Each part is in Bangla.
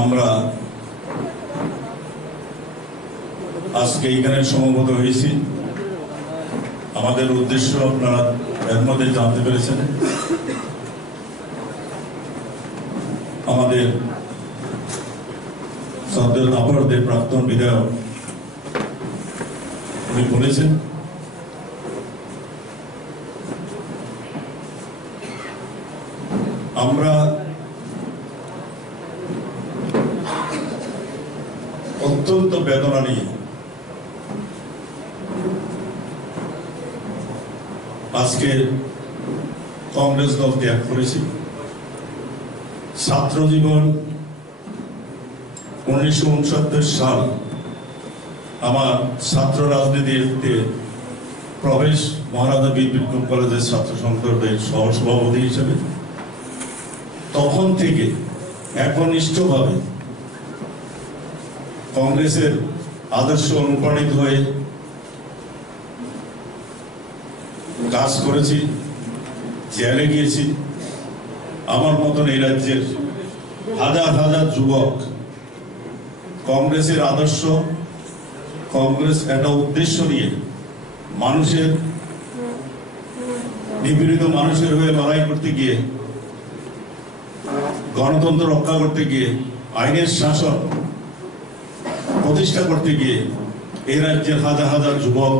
আমরা আজকে এখানে সমবেত হয়েছি। আমাদের উদ্দেশ্য আপনারা এর মধ্যে জানতে পেরেছেন। আমাদের শ্রদ্ধেয় আপারদের প্রাক্তন বিধায়ক উনি বলেছেন আমরা অত্যন্ত বেদনা নিয়ে আজকে কংগ্রেস দল ত্যাগ করেছি। ছাত্র জীবন 1969 সাল আমার ছাত্র রাজনীতিতে প্রবেশ মহারাজা বীর বিক্রম কলেজের ছাত্র সংসদের সহসভাপতি হিসেবে। তখন থেকে একনিষ্ঠভাবে কংগ্রেসের আদর্শ অনুপ্রাণিত হয়ে কাজ করেছি, জেলে গিয়েছি। আমার মতন এই রাজ্যের হাজার হাজার যুবক কংগ্রেসের আদর্শ, কংগ্রেস একটা উদ্দেশ্য নিয়ে মানুষের নিপীড়িত মানুষের হয়ে লড়াই করতে গিয়ে, গণতন্ত্র রক্ষা করতে গিয়ে, আইনের শাসন প্রতিষ্ঠা করতে গিয়ে এই রাজ্যের হাজার হাজার যুবক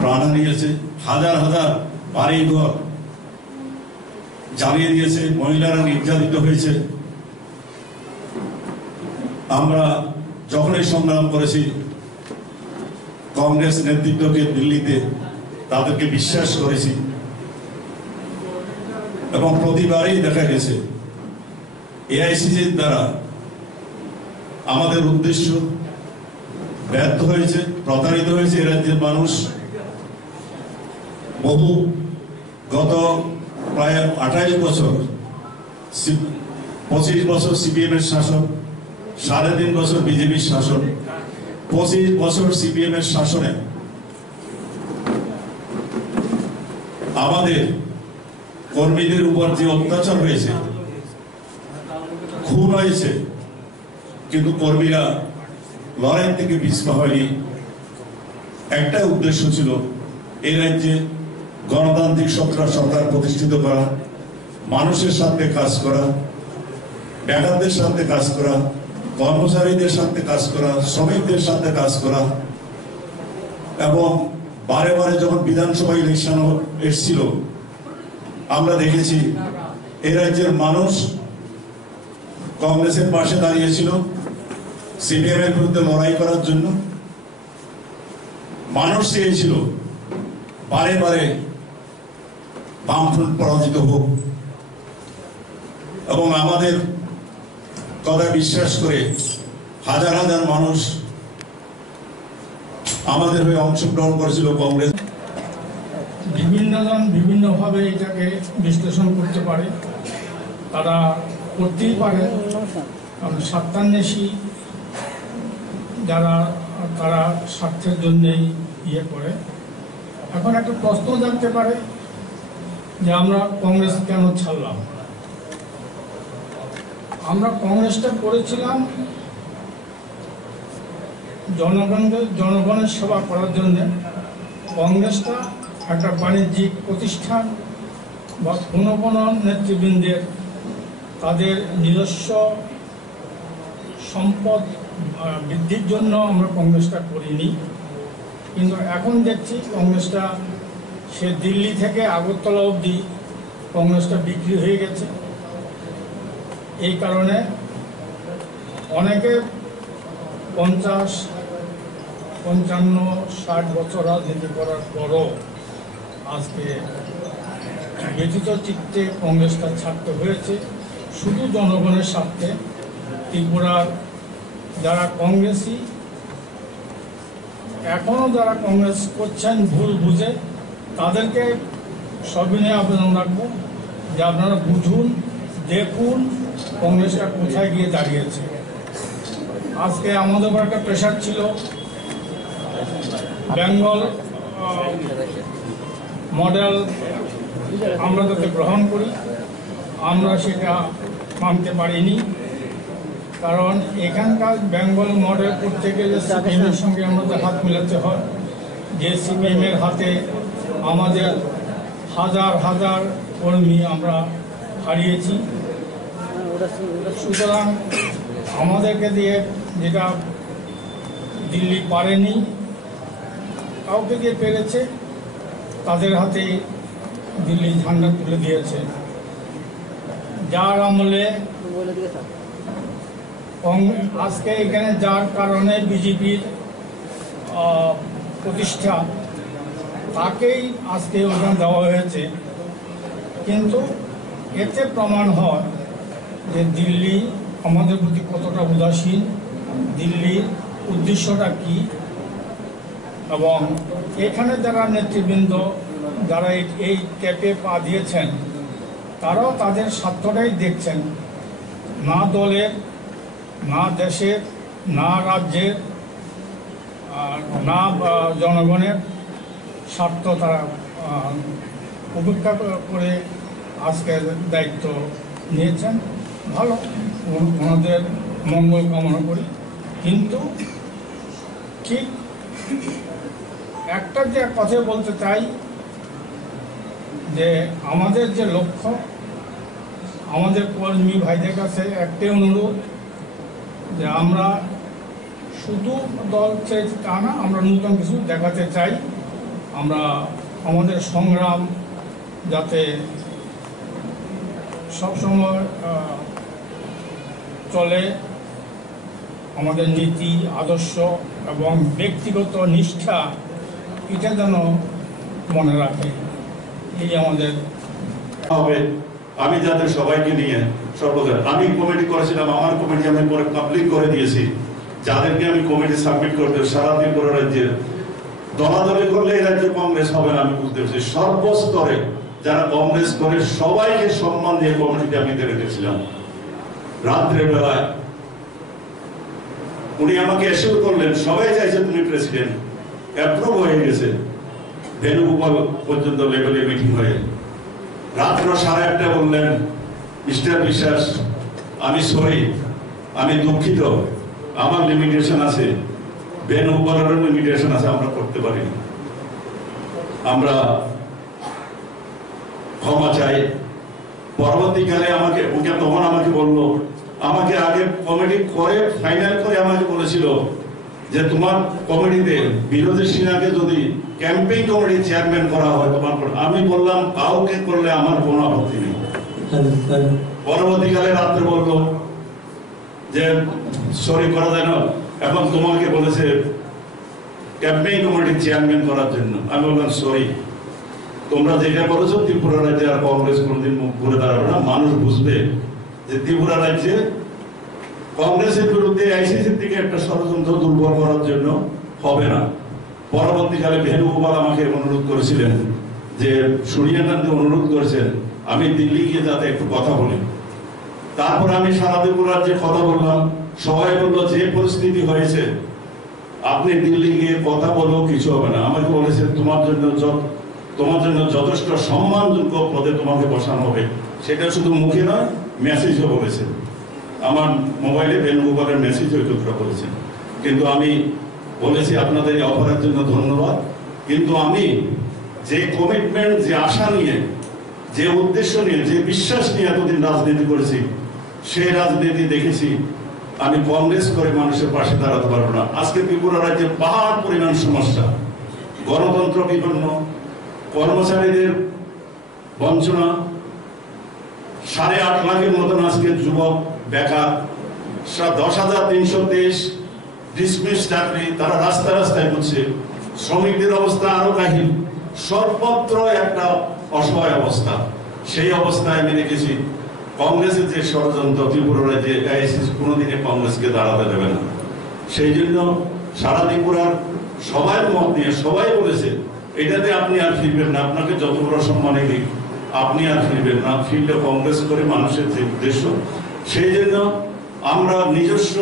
প্রাণ হারিয়েছে, হাজার হাজার বাড়িঘর জ্বালিয়ে দিয়েছে, মহিলারা নির্যাতিত হয়েছে। আমরা যখনই সংগ্রাম করেছি কংগ্রেস নেতৃত্বকে দিল্লিতে তাদেরকে বিশ্বাস করেছি এবং প্রতিবারই দেখা গেছে এআইসিসির দ্বারা আমাদের উদ্দেশ্য ব্যর্থ হয়েছে, প্রতারিত হয়েছে। এ রাজ্যের মানুষ বহু গত প্রায় 28 বছর, 25 বছর সিপিএম এর শাসন, 3.5 বছর বিজেপির শাসন, 25 বছর সিপিএম এর শাসনে আমাদের কর্মীদের উপর যে অত্যাচার হয়েছে, খুন হয়েছে, কিন্তু কর্মীরা লড়াই থেকে পিছপা হয়নি। একটাই উদ্দেশ্য ছিল এই রাজ্যে গণতান্ত্রিক সরকার প্রতিষ্ঠিত করা, মানুষের সাথে কাজ করা, বেকারদের সাথে কাজ করা, কর্মচারীদের সাথে কাজ করা, শ্রমিকদের সাথে কাজ করা। এবং বারে বারে যখন বিধানসভা ইলেকশন এসেছিল আমরা দেখেছি এই রাজ্যের মানুষ কংগ্রেসের পাশে দাঁড়িয়েছিল সিপিএম এর বিরুদ্ধে লড়াই করার জন্য। মানুষ চেয়েছিল বারে বারে বামফ্রন্ট পরাজিত হোক এবং আমাদের কথা বিশ্বাস করে হাজার হাজার মানুষ আমাদের হয়ে অংশগ্রহণ করেছিল। কংগ্রেস বিভিন্ন জন বিভিন্নভাবে এটাকে বিশ্লেষণ করতে পারে, তারা করতেই পারে, কারণ স্বার্থান্বেষী যারা তারা স্বার্থের জন্যেই ইয়ে করে। এখন একটা প্রশ্ন জানতে পারে যে আমরা কংগ্রেস কেন ছাড়লাম। আমরা কংগ্রেসটা করেছিলাম জনগণের সেবা করার জন্য। কংগ্রেসটা একটা বাণিজ্যিক প্রতিষ্ঠান বা কোনো কোনো নেতৃবৃন্দের তাদের নিজস্ব সম্পদ বৃদ্ধির জন্য আমরা কংগ্রেসটা করিনি। কিন্তু এখন দেখছি কংগ্রেসটা সে দিল্লি থেকে আগরতলা অবধি কংগ্রেসটা বিক্রি হয়ে গেছে। এই কারণে অনেকে 50, 55, 60 বছর রাজনীতি করার পরও আজকে ব্যথিত চিত্তে কংগ্রেসটা ছাড়তে হয়েছে শুধু জনগণের স্বার্থে। ত্রিপুরার যারা কংগ্রেসী এখনও যারা কংগ্রেস করছেন ভুল বুঝে, তাদেরকে সবিনয়ে আবেদন রাখবো যে আপনারা বুঝুন, দেখুন কংগ্রেসটা কোথায় গিয়ে দাঁড়িয়েছে। আজকে আমাদের উপর একটা প্রেশার ছিল বেঙ্গল মডেল আমরা যাতে গ্রহণ করি, আমরা সেটা মানতে পারিনি। কারণ এখানকার বেঙ্গল মডেল করতে গেলে সিপিএমের সঙ্গে আমাদের হাত মেলাতে হয়, যে সিপিএমের হাতে আমাদের হাজার হাজার কর্মী আমরা হারিয়েছি। সুতরাং আমাদেরকে দিয়ে যেটা দিল্লি পারেনি, কাউকে দিয়ে পেরেছে, তাদের হাতে দিল্লি ঝান্ডা তুলে দিয়েছে। যার আমলে আজকে এখানে যার কারণে বিজেপির প্রতিষ্ঠা, তাকেই আজকে ওখানে দেওয়া হয়েছে। কিন্তু এতে প্রমাণ হয় যে দিল্লি আমাদের প্রতি কতটা উদাসীন, দিল্লির উদ্দেশ্যটা কি, এবং এখানে যারা নেতৃবৃন্দ যারা এই ক্যাপে পা দিয়েছেন তারাও তাদের স্বার্থটাই দেখছেন, না দলের, না দেশের, না রাজ্যের, না জনগণের স্বার্থ তারা উপেক্ষা করে আজকের দায়িত্ব নিয়েছেন। ভালো, ওনাদের মঙ্গল কামনা করি। কিন্তু ঠিক একটা যে কথা বলতে চাই যে আমাদের যে লক্ষ্য, আমাদের কর্মী ভাইদের কাছে একটাই অনুরোধ যে আমরা শুধু দল চেয়েছি তা না, আমরা নতুন কিছু দেখাতে চাই। আমরা আমাদের সংগ্রাম যাতে সবসময় চলে, আমাদের নীতি আদর্শ এবং ব্যক্তিগত নিষ্ঠা এটা যেন মনে রাখে, এই আমাদের হবে। আমি যাদের সবাইকে নিয়ে সর্বদা আমি কমিটি করেছিলাম, আমার কমিটি আমি পরে পাবলিক করে দিয়েছি, যাদেরকে আমি কমিটি সাবমিট করতে সারা ত্রিপুরা রাজ্যের দলাদলি করলে এই রাজ্যে কংগ্রেস হবে না, আমি বুঝতে পারছি। সর্বস্তরে যারা কংগ্রেস করে সবাইকে সম্মান দিয়ে কমিটিতে আমি রেখেছিলাম। রাত্রের বেলায় উনি আমাকে এসেও করলেন, সবাই চাইছে তুমি প্রেসিডেন্ট, অ্যাপ্রুভ হয়ে গেছে। বেণুগোপাল পর্যন্ত লেভেলে মিটিং হয়ে রাত্র 1:30 বললেন, মিস্টার বিশ্বাস আমি সরি, আমি দুঃখিত, আমার লিমিটেশন আছে, বেণুগোপালেরও লিমিটেশন আছে, আমরা করতে পারি, আমরা ক্ষমা চাই। পরবর্তীকালে তখন আমাকে বললো, আমাকে আগে কমিটি করে ফাইনাল করে আমাকে বলেছিল যে তোমার কমিটিতে বিরোধী সিনহাকে যদি ক্যাম্পেইন কমিটির চেয়ারম্যান করা হয় তোমার। আমি বললাম কাউকে করলে আমার কোনো আপত্তি নেই। পরবর্তীকালে রাত্রে বললো যে সরি করা যায় না, এখন তোমাকে বলেছে ক্যাম্পেইন কমিটির চেয়ারম্যান করার জন্য। আমি বললাম সরি, তোমরা যেটা বলেছো ত্রিপুরা রাজ্যে আর কংগ্রেস কোনোদিন মুখ ঘুরে দাঁড়াবে না। মানুষ বুঝবে যে ত্রিপুরা রাজ্যে কংগ্রেসের বিরুদ্ধে আইসিসির থেকে একটা ষড়যন্ত্র দুর্বল করার জন্য হবে না। পরবর্তীকালে বেণুগোপাল আমাকে অনুরোধ করেছিলেন যে সোনিয়া গান্ধী অনুরোধ করেছেন আমি দিল্লি গিয়ে যাতে একটু কথা বলি। তারপর আমি সারা ত্রিপুরা রাজ্যে কথা বললাম, সবাই বললো যে পরিস্থিতি হয়েছে আপনি দিল্লি গিয়ে কথা বলেও কিছু হবে না। আমাকে বলেছে তোমার জন্য যথেষ্ট সম্মানযোগ্য পদে তোমাকে বসানো হবে। সেটা শুধু মুখে নয়, মেসেজও বলেছে। আমার মোবাইলে বেণুগোপালের মেসেজ ওইটুকরা বলেছেন। কিন্তু আমি বলেছি আপনাদের এই অফারের জন্য ধন্যবাদ, কিন্তু আমি যে কমিটমেন্ট, যে আশা নিয়ে, যে উদ্দেশ্য নিয়ে, যে বিশ্বাস নিয়ে এতদিন রাজনীতি করেছি, সেই রাজনীতি দেখেছি আমি কংগ্রেস করে মানুষের পাশে দাঁড়াতে পারবো না। আজকে ত্রিপুরা রাজ্যে পাহাড় পরিমাণ সমস্যা, গণতন্ত্র বিপন্ন, কর্মচারীদের বঞ্চনা, 8.5 লাখের মতন আজকে যুবক বেকার, 10,323 ডিসমিস চাকরি, তারা রাস্তায় ঘুরছে, শ্রমিকদের অবস্থা আরো কাহিল, সর্বত্র একটা অসহায় অবস্থা। সেই অবস্থায় আমি দেখেছি কংগ্রেসের যে ষড়যন্ত্র, ত্রিপুরা রাজ্যে আইসিসি কোনোদিনে কংগ্রেসকে দাঁড়াতে দেবে না। সেই জন্য সারা ত্রিপুরার সবাই মত নিয়ে সবাই বলেছে এটাতে আপনি আর ফিরবেন না, আপনাকে যত বড় সম্মানে দিক আপনি আর ফিরবেন না, ফিরলে কংগ্রেস করে মানুষের যে উদ্দেশ্য। সেই জন্য আমরা নিজস্ব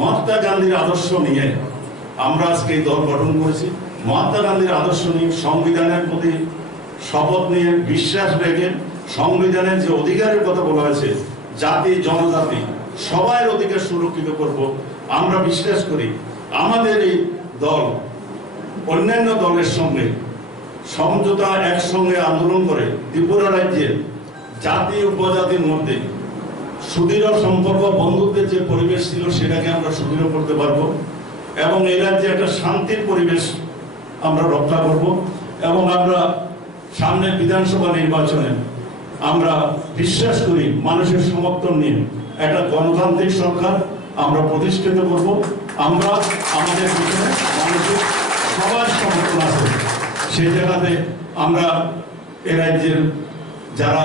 মহাত্মা গান্ধীর আদর্শ নিয়ে আমরা আজকে এই দল গঠন করেছি। মহাত্মা গান্ধীর আদর্শ নিয়ে, সংবিধানের প্রতি শপথ নিয়ে, বিশ্বাস রেখে, সংবিধানের যে অধিকারের কথা বলা হয়েছে, জাতি জনজাতি সবার অধিকার সুরক্ষিত করব। আমরা বিশ্বাস করি আমাদের এই দল অন্যান্য দলের সঙ্গে সমঝোতা একসঙ্গে আন্দোলন করে ত্রিপুরা রাজ্যের জাতি উপজাতির মধ্যে সুদৃঢ় সম্পর্ক বন্ধুত্বের যে পরিবেশ ছিল সেটাকে আমরা সুদৃঢ় করতে পারবো এবং এই রাজ্যে একটা শান্তির পরিবেশ আমরা রক্ষা করব এবং আমরা সামনের বিধানসভা নির্বাচনে আমরা বিশ্বাস করি মানুষের সমর্থন নিয়ে একটা গণতান্ত্রিক সরকার আমরা প্রতিষ্ঠিত করব। আমরা আমাদের পিছনে মানুষের সবার সমর্থন আছে। সেই জায়গাতে আমরা এ রাজ্যের যারা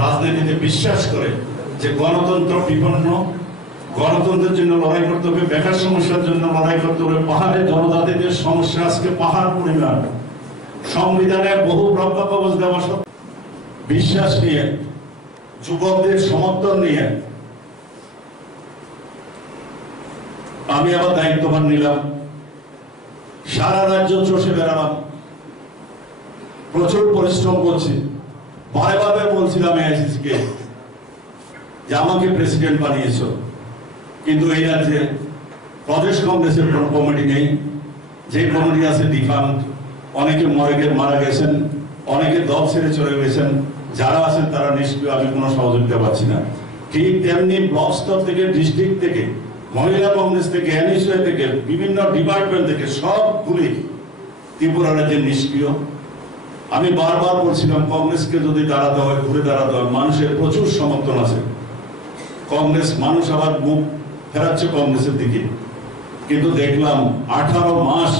রাজনীতিতে বিশ্বাস করে যে গণতন্ত্র বিপন্ন, গণতন্ত্রের জন্য লড়াই করতে হবে, বেকার সমস্যার জন্য লড়াই করতে হবে, পাহাড়ে জনজাতিদের সমস্যা আজকে পাহাড় পরিমাণ, সংবিধানে বহু রক্ষা কবচ দেওয়া বিশ্বাস নিয়ে যুবকদের সমর্থন নিয়ে আমি আবার দায়িত্বভার নিলাম। সারা রাজ্য চষে বেড়ালাম, প্রচুর পরিশ্রম করছি। বারে বলছিলাম AICC কে যে আমাকে প্রেসিডেন্ট বানিয়েছ, কিন্তু এই রাজ্যে প্রদেশ কংগ্রেসের কোনো কমিটি নেই। যে কমিটি আছে ডিফান্ড, অনেকে মারা গেছেন, অনেকে দল ছেড়ে চলে গেছেন, যারা আছেন তারা নিষ্ক্রিয়, আমি কোনো সহযোগিতা পাচ্ছি না। ঠিক তেমনি ব্লক স্তর থেকে, ডিস্ট্রিক্ট থেকে, মহিলা কংগ্রেস থেকে, NSY থেকে, বিভিন্ন ডিপার্টমেন্ট থেকে সবগুলি ত্রিপুরা রাজ্যের নিষ্ক্রিয়। আমি বারবার বলছিলাম কংগ্রেসকে যদি দাঁড়াতে হয়, ঘুরে দাঁড়াতে হয়, মানুষের প্রচুর সমর্থন আছে। কংগ্রেস মানুষ আবার মুখ ফেরাচ্ছে কংগ্রেসের দিকে, কিন্তু দেখলাম 18 মাস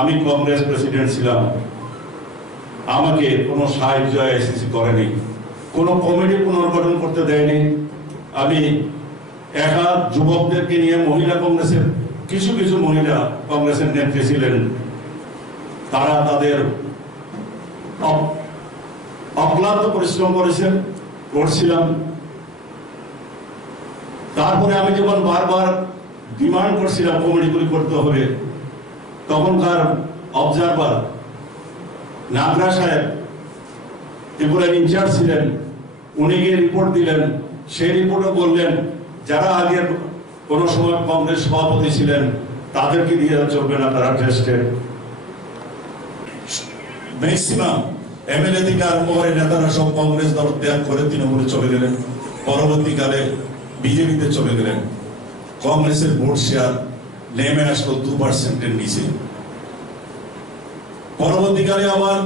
আমি কংগ্রেস প্রেসিডেন্ট ছিলাম, আমাকে কোনো সাহায্য AICC করেনি, কোনো কমিটি পুনর্গঠন করতে দেয়নি। আমি একা যুবকদেরকে নিয়ে, মহিলা কংগ্রেসের কিছু মহিলা কংগ্রেসের নেত্রী ছিলেন, তারা তাদের অক্লান্ত পরিশ্রম করছিলাম। তারপরে আমি যখন বারবার ডিমান্ড করছিলাম কমিটিগুলি করতে হবে, তখনকার অবজারভার নাগরা সাহেব ত্রিপুরার ইনচার্জ ছিলেন, উনি গিয়ে রিপোর্ট দিলেন। সেই রিপোর্টও বললেন যারা আগের কোনো সময় কংগ্রেস সভাপতি ছিলেন তাদেরকে দিয়ে চলবে না, তারা টেস্টেড। ম্যাক্সিমাম MLA থেকে আরম্ভ করে নেতারা সব কংগ্রেস দল ত্যাগ করে তৃণমূলে চলে গেলেন, পরবর্তীকালে বিজেপিতে চলে গেলেন। কংগ্রেসের ভোট শেয়ার নেমে আসলো 2%-এর নিচে। পরবর্তীকালে আবার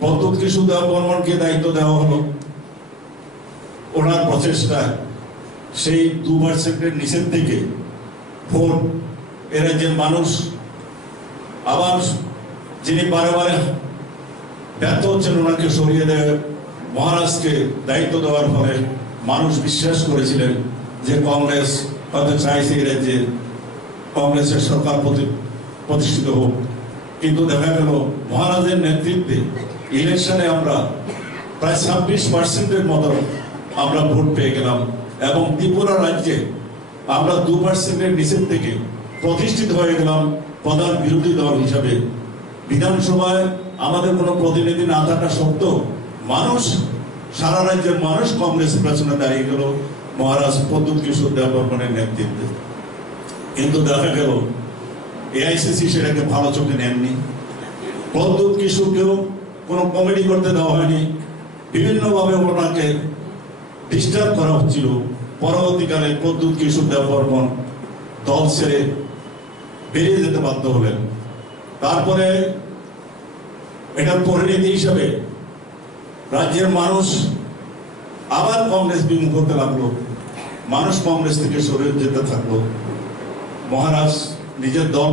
প্রদ্যুৎ কিশোর দেববর্মনকে দায়িত্ব দেওয়া হলো। ওনার প্রচেষ্টায় সেই 2%-এর নিচের থেকে ভোট এ রাজ্যের মানুষ আবার, যিনি বারে ব্যর্থ হচ্ছেন, ওনাকে সরিয়ে দেয়। মহারাজকে দায়িত্ব দেওয়ার ফলে মানুষ বিশ্বাস করেছিলেন যে কংগ্রেস হয়তো চাইছে এ রাজ্যে কংগ্রেসের সরকার প্রতিষ্ঠিত হোক, কিন্তু দেখা গেল মহারাজের নেতৃত্বে ইলেকশনে আমরা প্রায় 26%-এর মতো আমরা ভোট পেয়ে গেলাম এবং ত্রিপুরা রাজ্যে আমরা 2%-এর নিচের থেকে প্রতিষ্ঠিত হয়ে গেলাম প্রধান বিরোধী দল হিসাবে। বিধানসভায় আমাদের কোনো প্রতিনিধি না থাকা সত্ত্বেও মানুষ, সারা রাজ্যের মানুষ কংগ্রেসের পেছনে দাঁড়িয়ে গেল মহারাজ প্রদ্যুৎ কিশোর দেববর্মনের নেতৃত্বে। কিন্তু দেখা গেল AICC সেটাকে ভালো চোখে নেননি। প্রদ্যুৎ কিশোরকেও কোনো কমিটি করতে দেওয়া হয়নি, বিভিন্নভাবে ওনাকে ডিস্টার্ব করা হচ্ছিল। পরবর্তীকালে প্রদ্যুৎ কিশোর দেববর্মন দল ছেড়ে বেরিয়ে যেতে বাধ্য হলেন। তারপরে এটার পরিণতি হিসাবে রাজ্যের মানুষ আবার কংগ্রেস বিমুখ হতে লাগলো, মানুষ কংগ্রেস থেকে সরে যেতে থাকলো। মহারাজ নিজের দল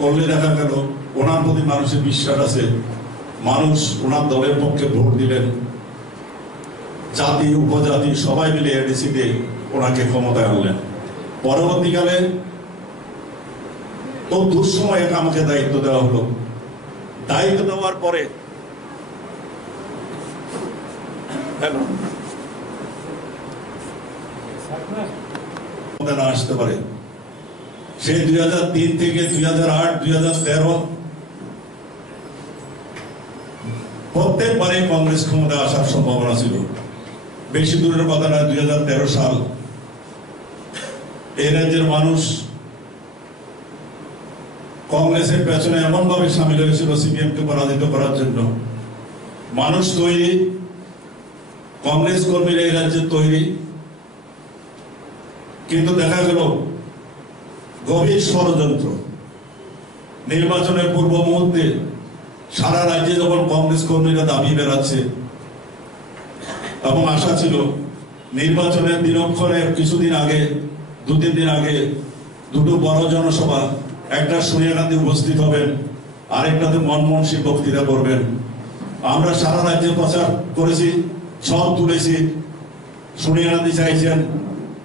করলে দেখা গেল ওনার প্রতি মানুষের বিশ্বাস আছে, মানুষ ওনার দলের পক্ষে ভোট দিলেন। জাতি উপজাতি সবাই মিলে ADC-তে ওনাকে ক্ষমতায় আনলেন। পরবর্তীকালে তো দুঃসময়ে আমাকে দায়িত্ব দেওয়া হলো। দায়িত্ব দেওয়ার পরে আসতে পারে, সেই 2003 থেকে 2008, 2013 প্রত্যেকবারে কংগ্রেস ক্ষমতায় আসার সম্ভাবনা ছিল, বেশি দূরের কথা না, 2013 সাল এই রাজ্যের মানুষ কংগ্রেসের পেছনে এমন ভাবে সামিল হয়েছিল সিপিএম কে পরাজিত করার জন্য। মানুষ তৈরি, কংগ্রেস কর্মীরা এই রাজ্যে তৈরি, কিন্তু দেখা গেল গভীর ষড়যন্ত্র। নির্বাচনের পূর্ব মুহূর্তে সারা রাজ্যে যখন কংগ্রেস কর্মীরা দাবি বেড়াচ্ছে এবং আশা ছিল নির্বাচনের দিনক্ষণের কিছুদিন আগে, 2-3 দিন আগে দুটো বড় জনসভা, একটা সোনিয়া গান্ধী উপস্থিত হবেন, আরেকটাতে মনমোহন সিং বক্তৃতা করবেন। আমরা সারা রাজ্যে প্রচার করেছি, সব তুলেছি। সোনিয়া গান্ধী চাইছেন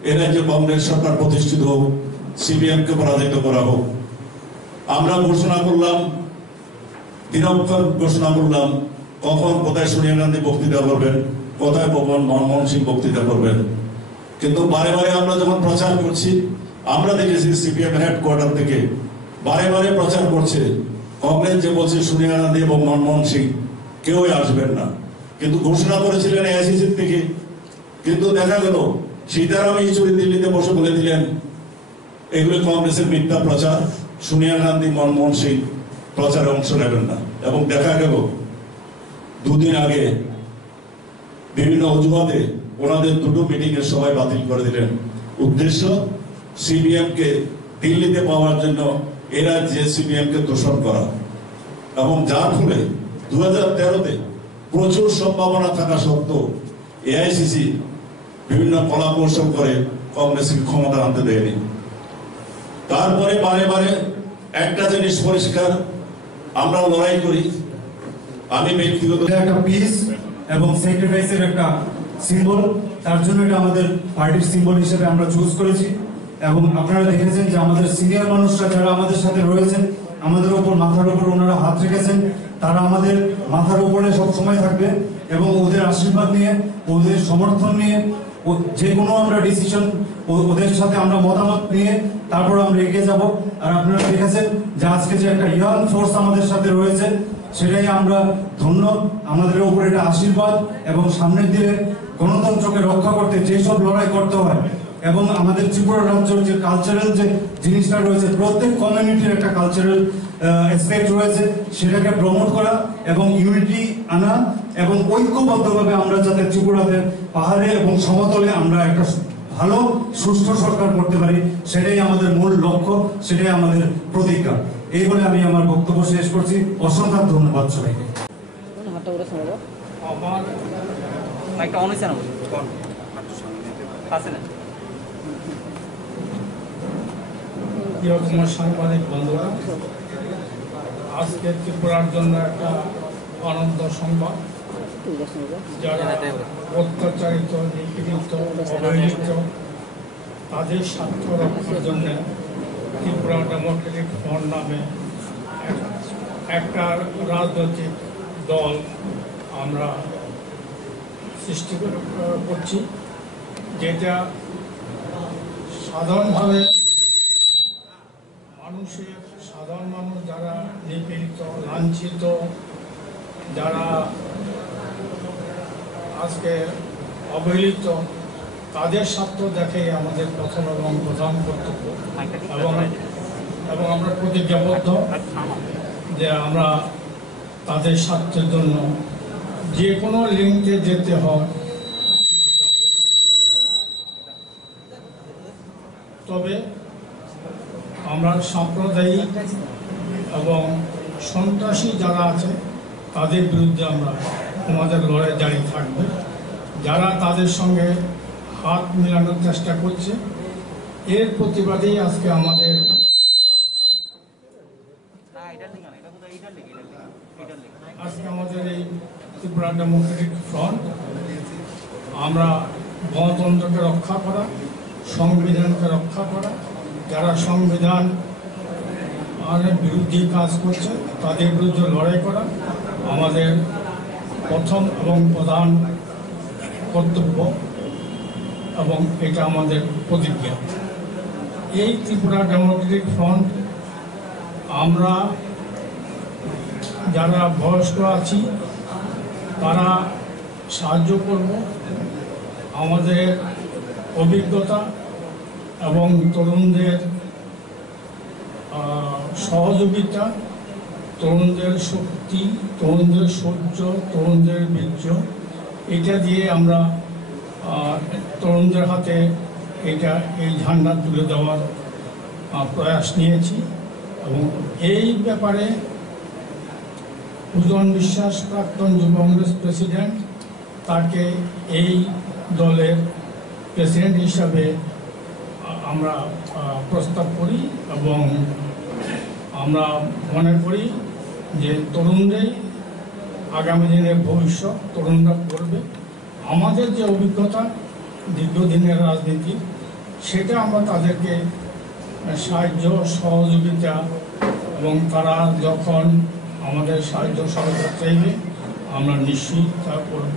এ রাজ্যে কংগ্রেস সরকার প্রতিষ্ঠিত হোক, সিপিএম কে পরাজিত করা হোক। আমরা ঘোষণা করলাম, দিনক্ষণ ঘোষণা করলাম, কখন কোথায় সোনিয়া গান্ধী বক্তৃতা করবেন, কোথায় মনমোহন সিং বক্তৃতা করবেন। কিন্তু বারে বারে আমরা যখন প্রচার করছি, আমরা দেখেছি সিপিএম হেডকোয়ার্টার থেকে বারে বারে প্রচার করছে কংগ্রেস যে বলছে সোনিয়া গান্ধী এবং মনমোহন সিং কেউই আসবেন না, কিন্তু ঘোষণা করেছিলেন এআইসিসি থেকে। কিন্তু দেখা গেল সীতারাম ইয়েচুরি দিল্লিতে বসে বলে দিলেন এগুলো কংগ্রেসের মিথ্যা প্রচার, সোনিয়া গান্ধী মনমোহন সিং প্রচারে অংশ নেবেন না। এবং দেখা গেল 2 দিন আগে বিভিন্ন অজুহাতে ওনাদের দুটো মিটিং এর সবাই বাতিল করে দিলেন। উদ্দেশ্য সিপিএম কে দিল্লিতে পাওয়ার জন্য এরা যে সিপিএম কে দোষণ করা, এবং যার ফলে 2013-তে প্রচুর সম্ভাবনা থাকা সত্ত্বেও এআইসিসি বিভিন্ন কলা কৌশল করে কংগ্রেসকে ক্ষমতা আনতে দেয়নি। তারপরে বারে বারে একটা জিনিস পরিষ্কার, আমরা লড়াই করি। আমি ব্যক্তিগত একটা পিস এবং স্যাক্রিফাইসের একটা সিম্বল, তার জন্য এটা আমাদের পার্টির সিম্বল হিসেবে আমরা চুজ করেছি। এবং আপনারা দেখেছেন যে আমাদের সিনিয়র মানুষরা যারা আমাদের সাথে রয়েছেন, আমাদের উপর মাথার উপর ওনারা হাত রেখেছেন, তারা আমাদের মাথার উপরে সব সময় থাকবে এবং ওদের আশীর্বাদ নিয়ে, ওদের সমর্থন নিয়ে যে কোনো আমরা ডিসিশন ওদের সাথে আমরা মতামত নিয়ে তারপর আমরা এগিয়ে যাব। আর আপনারা দেখেছেন যে আজকে যে একটা ইয়াং ফোর্স আমাদের সাথে রয়েছে, সেটাই আমরা ধন্য। আমাদের উপর এটা আশীর্বাদ এবং সামনের দিকে গণতন্ত্রকে রক্ষা করতে যেসব লড়াই করতে হয় এবং আমাদের ত্রিপুরা রাজ্যের যে কালচারাল যে জিনিসটা রয়েছে, প্রত্যেক কমিউনিটির একটা কালচারাল অ্যাসপেক্ট রয়েছে, সেটাকে প্রমোট করা এবং ইউনিটি আনা এবং ঐক্যবদ্ধভাবে আমরা যাতে ত্রিপুরাতে পাহাড়ে এবং সমতলে আমরা একটা ভালো সুস্থ সরকার করতে পারি, সেটাই আমাদের মূল লক্ষ্য, সেটাই আমাদের প্রতিজ্ঞা। এই বলে আমি আমার বক্তব্য শেষ করছি। অসংখ্য ধন্যবাদ সবাইকে। সাংবাদিক বন্ধুরা, আজকে ত্রিপুরার জন্য একটা আনন্দ সংবাদ। যারা অত্যাচারিত, নিপীড়িত, অবহেলিত, তাদের স্বার্থ রক্ষার জন্য ত্রিপুরা ডেমোক্রেটিক ফ্রন্ট নামে একটা রাজনৈতিক দল আমরা সৃষ্টি করছি, যেটা সাধারণভাবে সাধারণ মানুষ যারা নিপীড়িত, লাঞ্ছিত, যারা আজকে অবহেলিত, তাদের স্বার্থ দেখেই আমাদের প্রথম এবং প্রধান কর্তব্য। এবং আমরা প্রতিজ্ঞাবদ্ধ যে আমরা তাদের স্বার্থের জন্য যে কোনো লিঙ্কে যেতে হয়। তবে আমরা সাম্প্রদায়িক এবং সন্ত্রাসী যারা আছে তাদের বিরুদ্ধে আমাদের লড়াই জারি থাকবে। যারা তাদের সঙ্গে হাত মেলানোর চেষ্টা করছে, এর প্রতিবাদেই আজকে আমাদের এই ত্রিপুরা ডেমোক্রেটিক ফ্রন্ট। আমরা গণতন্ত্রকে রক্ষা করা, সংবিধানকে রক্ষা করা, যারা সংবিধান বিরোধী কাজ করছে তাদের বিরুদ্ধে লড়াই করা আমাদের প্রথম এবং প্রধান কর্তব্য, এবং এটা আমাদের প্রতিজ্ঞা। এই ত্রিপুরা ডেমোক্রেটিক ফ্রন্ট আমরা যারা বয়স্ক আছি তারা সাহায্য করব, আমাদের অভিজ্ঞতা এবং তরুণদের সহযোগিতা, তরুণদের শক্তি, তরুণদের সহ্য, তরুণদের বীর্য, এটা দিয়ে আমরা তরুণদের হাতে এই ঝান্ডা তুলে দেওয়ার প্রয়াস নিয়েছি। এবং এই ব্যাপারে উজ্জ্বল বিশ্বাস, প্রাক্তন যুব কংগ্রেস প্রেসিডেন্ট, তাকে এই দলের প্রেসিডেন্ট হিসাবে আমরা প্রস্তাব করি এবং আমরা মনে করি যে তরুণরাই আগামী দিনের ভবিষ্যৎ, তরুণরা করবে। আমাদের যে অভিজ্ঞতা দীর্ঘদিনের রাজনীতি, সেটা আমরা তাদেরকে সাহায্য সহযোগিতা এবং তারা যখন আমাদের সাহায্য সহযোগিতা চাইবে আমরা নিশ্চয়ই তা করব।